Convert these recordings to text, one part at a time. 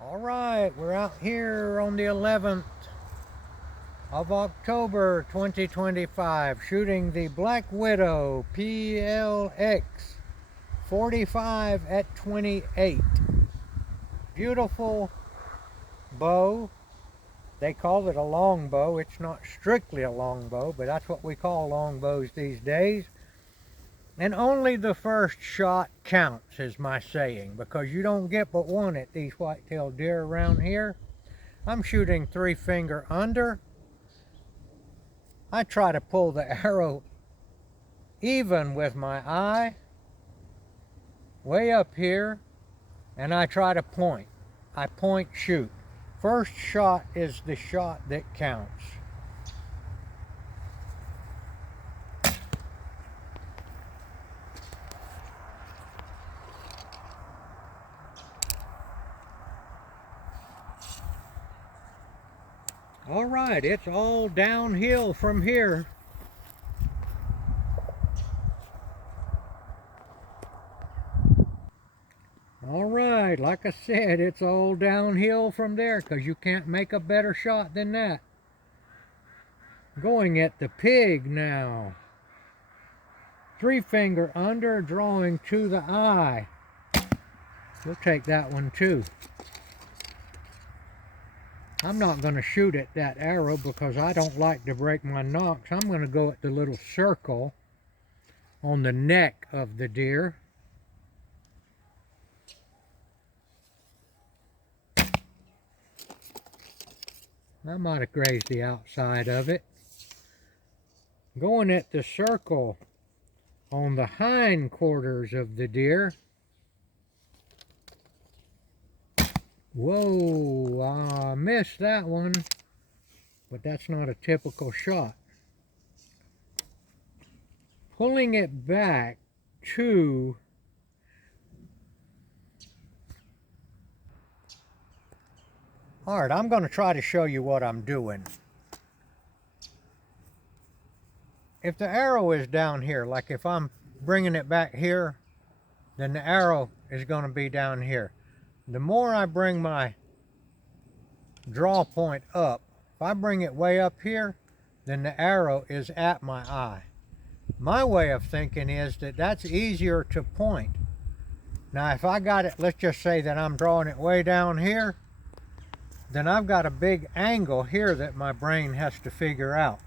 All right, we're out here on the 11th of October 2025 shooting the Blackwidow PLX 45 at 28. Beautiful bow. They call it a long bow. It's not strictly a long bow, but that's what we call long bows these days. And only the first shot counts, is my saying, because you don't get but one at these white-tailed deer around here. I'm shooting 3-finger under. I try to pull the arrow even with my eye, way up here, and I try to point. I point, shoot. First shot is the shot that counts. All right, it's all downhill from here. All right, like I said, it's all downhill from there because you can't make a better shot than that. Going at the pig now. 3-finger under, drawing to the eye. We'll take that one too. I'm not going to shoot at that arrow because I don't like to break my nocks. I'm going to go at the little circle on the neck of the deer. I might have grazed the outside of it. Going at the circle on the hind quarters of the deer. Whoa, I missed that one, but that's not a typical shot. Pulling it back to all right, I'm going to try to show you what I'm doing. If the arrow is down here, like if I'm bringing it back here, then the arrow is going to be down here. The more I bring my draw point up, if I bring it way up here, then the arrow is at my eye. My way of thinking is that that's easier to point. Now if I got it, let's just say that I'm drawing it way down here, then I've got a big angle here that my brain has to figure out.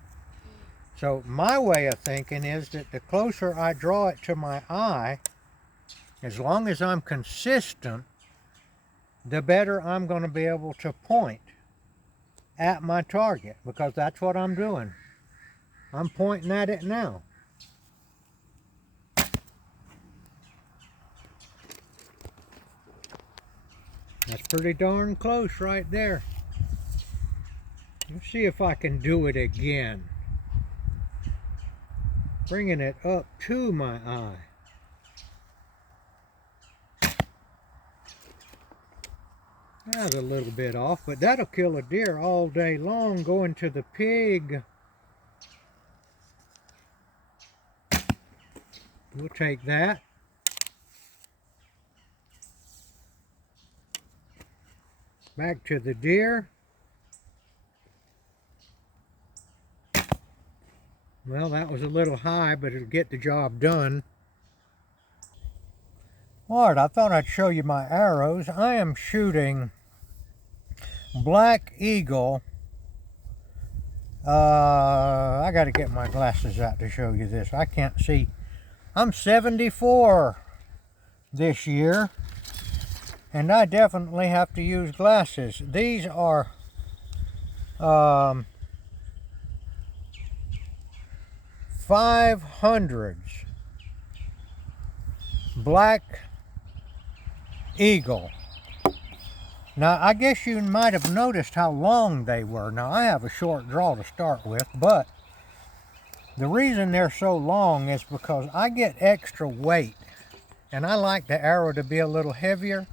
So my way of thinking is that the closer I draw it to my eye, as long as I'm consistent, the better I'm going to be able to point at my target, because that's what I'm doing. I'm pointing at it now. That's pretty darn close right there. Let's see if I can do it again. Bringing it up to my eye. That's a little bit off, but that'll kill a deer all day long. Going to the pig. We'll take that. Back to the deer. Well, that was a little high, but it'll get the job done. All right, I thought I'd show you my arrows. I am shooting Black Eagle. I got to get my glasses out to show you this. I can't see. I'm 74 this year, and I definitely have to use glasses. These are 500s Black Eagle. Now I guess you might have noticed how long they were. Now I have a short draw to start with, but the reason they're so long is because I get extra weight and I like the arrow to be a little heavier.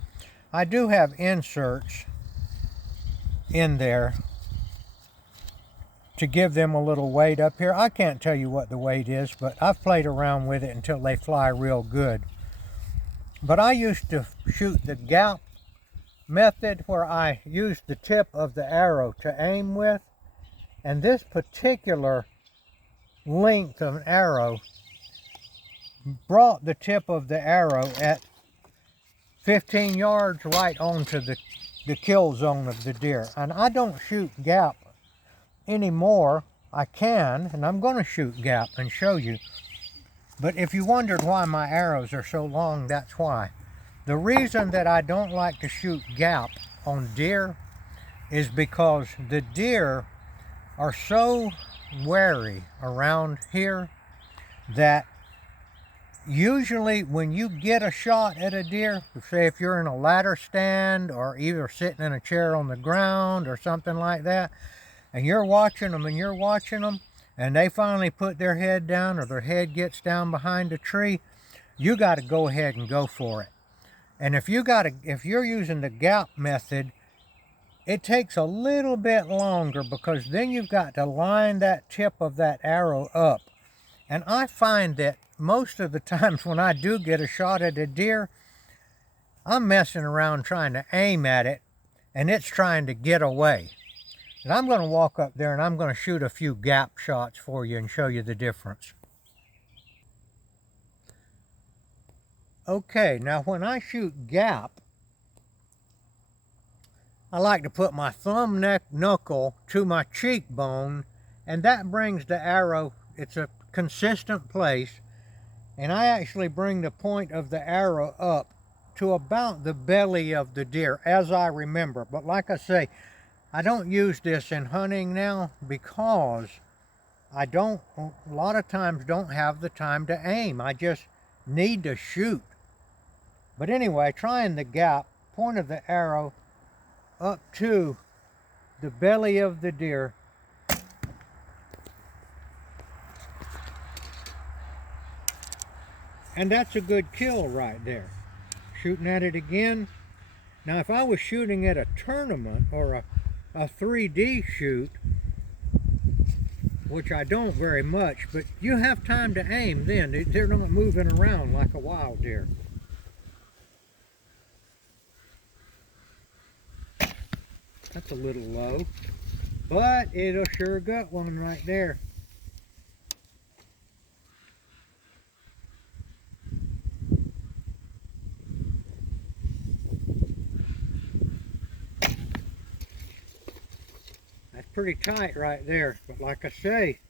I do have inserts in there to give them a little weight up here. I can't tell you what the weight is, but I've played around with it until they fly real good. But I used to shoot the gap method where I use the tip of the arrow to aim with, and this particular length of an arrow brought the tip of the arrow at 15 yards right onto the kill zone of the deer. And I don't shoot gap anymore. I can, and I'm going to shoot gap and show you. But if you wondered why my arrows are so long, that's why. The reason that I don't like to shoot gap on deer is because the deer are so wary around here that usually when you get a shot at a deer, say if you're in a ladder stand or either sitting in a chair on the ground or something like that, and you're watching them and you're watching them, and they finally put their head down or their head gets down behind a tree, you got to go ahead and go for it. And if you're using the gap method, it takes a little bit longer because then you've got to line that tip of that arrow up. And I find that most of the times when I do get a shot at a deer, I'm messing around trying to aim at it and it's trying to get away. And I'm going to walk up there and I'm going to shoot a few gap shots for you and show you the difference. Okay, now when I shoot gap, I like to put my thumb knuckle to my cheekbone, and that brings the arrow, it's a consistent place, and I actually bring the point of the arrow up to about the belly of the deer, as I remember. But like I say, I don't use this in hunting now because I a lot of times don't have the time to aim. I just need to shoot. But anyway, trying the gap, point of the arrow up to the belly of the deer. And that's a good kill right there. Shooting at it again. Now if I was shooting at a tournament or a 3D shoot, which I don't very much, but you have time to aim then. They're not moving around like a wild deer. That's a little low, but it'll sure got one right there. That's pretty tight right there, but like I say,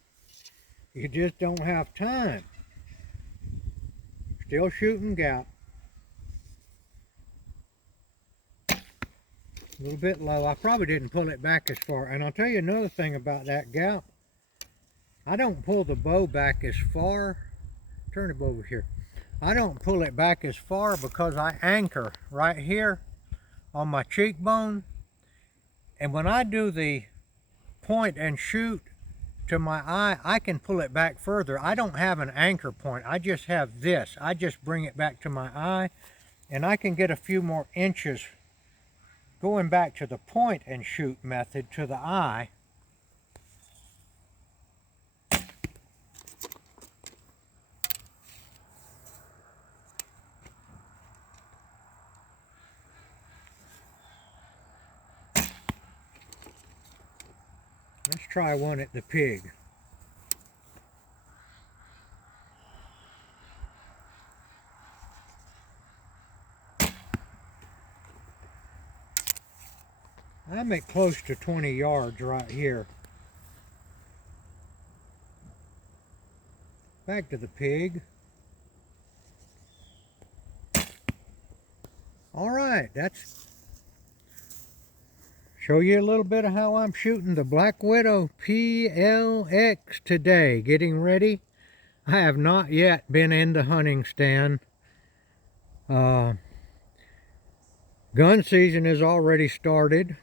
you just don't have time. Still shooting gap. A little bit low. I probably didn't pull it back as far. And I'll tell you another thing about that gap. I don't pull the bow back as far. Turn it over here. I don't pull it back as far because I anchor right here on my cheekbone. And when I do the point and shoot to my eye, I can pull it back further. I don't have an anchor point. I just have this. I just bring it back to my eye and I can get a few more inches going back to the point and shoot method to the eye. Let's try one at the pig. I'm at close to 20 yards right here. Back to the pig. All right, that's show you a little bit of how I'm shooting the Blackwidow PLX today. Getting ready. I have not yet been in the hunting stand. Gun season is already started.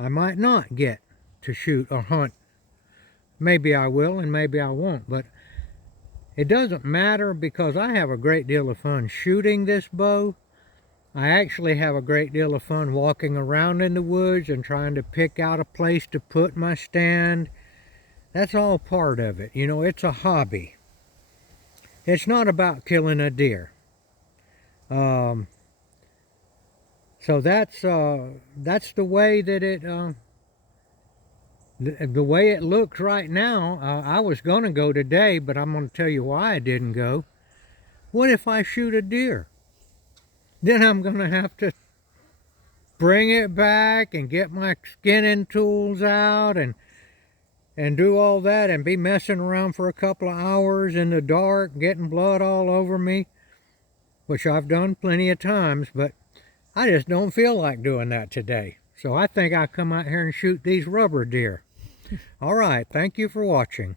I might not get to shoot or hunt. Maybe I will and maybe I won't, but it doesn't matter because I have a great deal of fun shooting this bow. I actually have a great deal of fun walking around in the woods and trying to pick out a place to put my stand. That's all part of it. You know, it's a hobby. It's not about killing a deer. So that's the way that it the way it looks right now. I was going to go today, but I'm going to tell you why I didn't go. What if I shoot a deer? Then I'm going to have to bring it back and get my skinning tools out and do all that and be messing around for a couple of hours in the dark, getting blood all over me, which I've done plenty of times, but I just don't feel like doing that today. So I think I'll come out here and shoot these rubber deer. All right, thank you for watching.